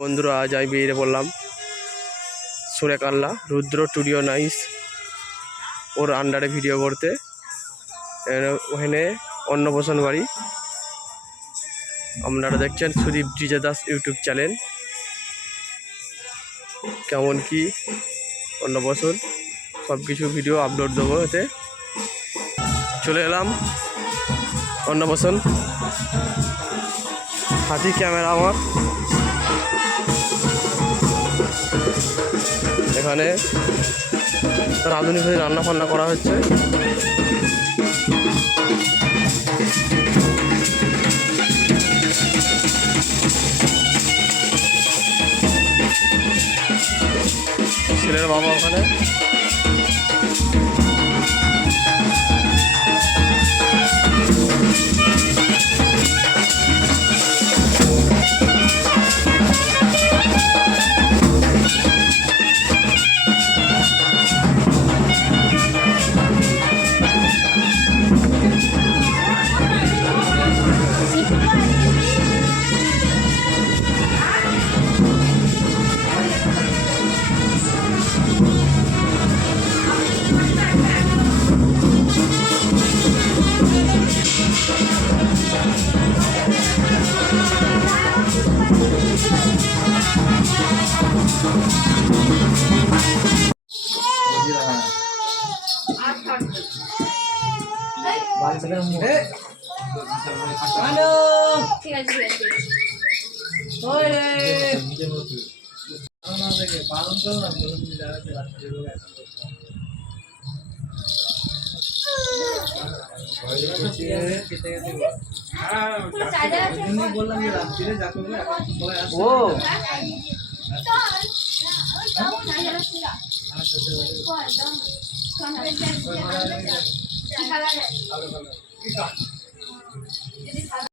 বন্ধুরা, আজ আমি বেরিয়ে পড়লাম সুরেকাল্লা রুদ্র স্টুডিও নাইস ওর আন্ডারে ভিডিও করতে। ওখানে অন্নপ্রাশন বাড়ি। আপনারা দেখছেন Sudip DJ Das YouTube channel. কেমন কি অন্নপ্রসন সব কিছু ভিডিও আপলোড দেবো এতে। চলে এলাম অন্নপ্রাশন। হাতি ক্যামেরা আমার। এখানে রাঁধুনিভাবে রান্না ফান্না করা হচ্ছে। ছেলের বাবা ওখানে। ঠিক আছে ঠিক আছে চার্জার আছে ও